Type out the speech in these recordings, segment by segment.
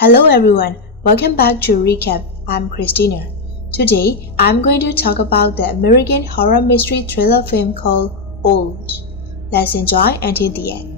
Hello everyone, welcome back to Recap. I'm Christina. Today, I'm going to talk about the American horror mystery thriller film called Old. Let's enjoy until the end.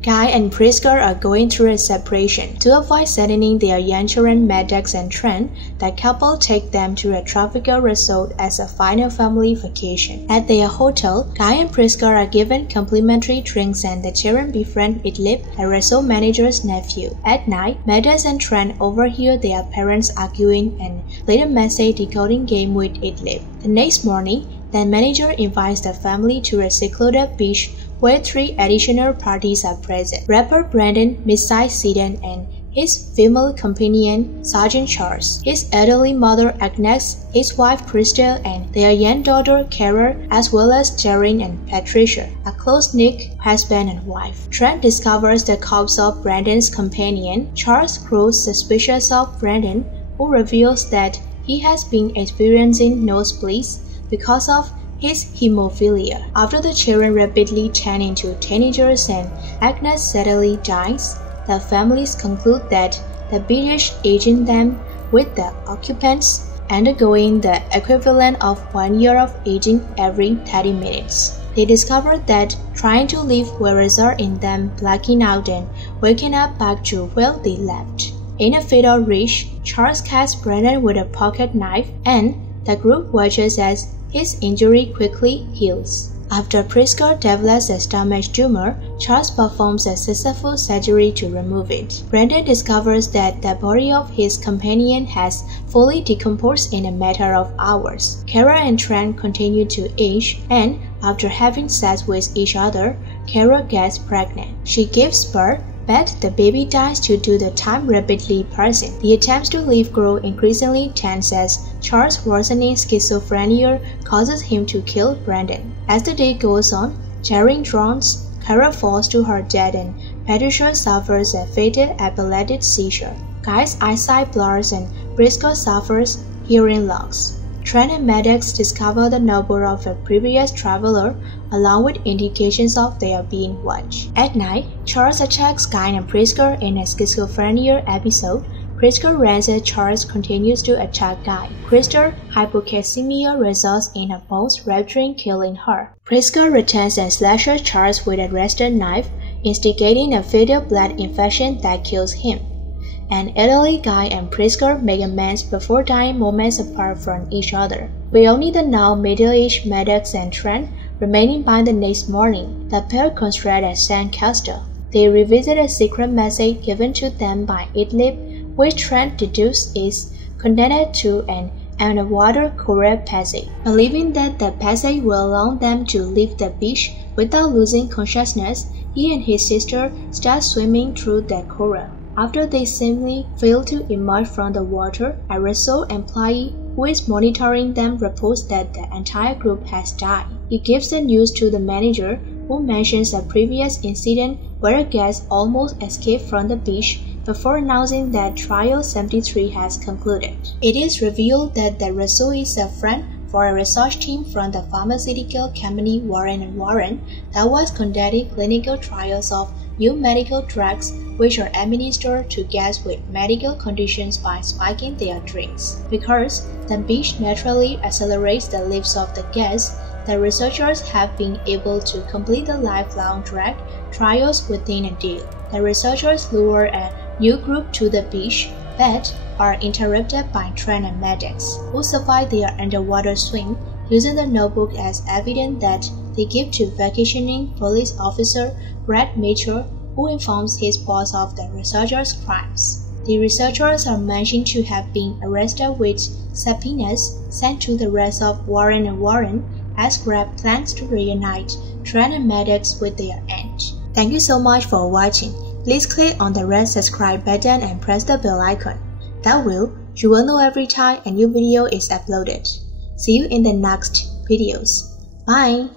Guy and Priska are going through a separation. To avoid sending their young children Maddox and Trent, the couple take them to a tropical resort as a final family vacation. At their hotel, Guy and Priska are given complimentary drinks and the children befriend Idlib, a resort manager's nephew. At night, Maddox and Trent overhear their parents arguing and play a message decoding game with Idlib. The next morning, the manager invites the family to a secluded beach where 3 additional parties are present: rapper Brandon, Mrs. Seaton, and his female companion, Sergeant Charles, his elderly mother Agnes, his wife Crystal, and their young daughter Kara, as well as Jaren and Patricia, a close-knit husband and wife. Trent discovers the corpse of Brandon's companion. Charles grows suspicious of Brandon, who reveals that he has been experiencing nosebleeds because of his hemophilia. After the children rapidly turn into teenagers and Agnes sadly dies, the families conclude that the British aged them, with the occupants undergoing the equivalent of 1 year of aging every 30 minutes. They discovered that trying to leave will result in them blacking out and waking up back to where they left. In a fatal rush, Charles cuts Brandon with a pocket knife, and the group watches as his injury quickly heals. After Priska develops a stomach tumor, Charles performs a successful surgery to remove it. Brandon discovers that the body of his companion has fully decomposed in a matter of hours. Kara and Trent continue to age, and after having sex with each other, Kara gets pregnant. She gives birth, but the baby dies due to the time rapidly passing. The attempts to leave grow increasingly tense as Charles' worsening schizophrenia causes him to kill Brandon. As the day goes on, Jaren drowns, Kara falls to her death, and Patricia suffers a fatal epileptic seizure. Guy's eyesight blurs and Priska suffers hearing loss. Trent and Maddox discover the number of a previous traveler, along with indications of their being watched. At night, Charles attacks Guy and Priska in a schizophrenia episode. Priska runs as Charles continues to attack Guy. Crystal's hypocalcemia results in a boss rapturing killing her. Priska returns and slashes Charles with a rusted knife, instigating a fatal blood infection that kills him. An elderly Guy and Priska make amends before dying moments apart from each other, with only the now middle-aged Maddox and Trent remaining by the next morning. The pair construct a sandcastle. They revisit a secret message given to them by Idlib, which Trent deduces is connected to an underwater coral passage. Believing that the passage will allow them to leave the beach without losing consciousness, he and his sister start swimming through the coral. After they seemingly fail to emerge from the water, a resort employee who is monitoring them reports that the entire group has died. He gives the news to the manager, who mentions a previous incident where a guest almost escaped from the beach before announcing that Trial 73 has concluded. It is revealed that the resort is a front for a research team from the pharmaceutical company Warren & Warren that was conducting clinical trials of new medical drugs which are administered to guests with medical conditions by spiking their drinks. Because the beach naturally accelerates the lives of the guests, the researchers have been able to complete the lifelong drug trials within a day. The researchers lure a new group to the beach, but are interrupted by Trent and Maddox, who survive their underwater swim, using the notebook as evidence that they give to vacationing police officer Brad Mitchell, who informs his boss of the researchers' crimes. The researchers are mentioned to have been arrested with subpoenas sent to the rest of Warren & Warren as Brad plans to reunite Trent and Maddox with their aunt. Thank you so much for watching. Please click on the red subscribe button and press the bell icon. That way, you will know every time a new video is uploaded. See you in the next videos. Bye!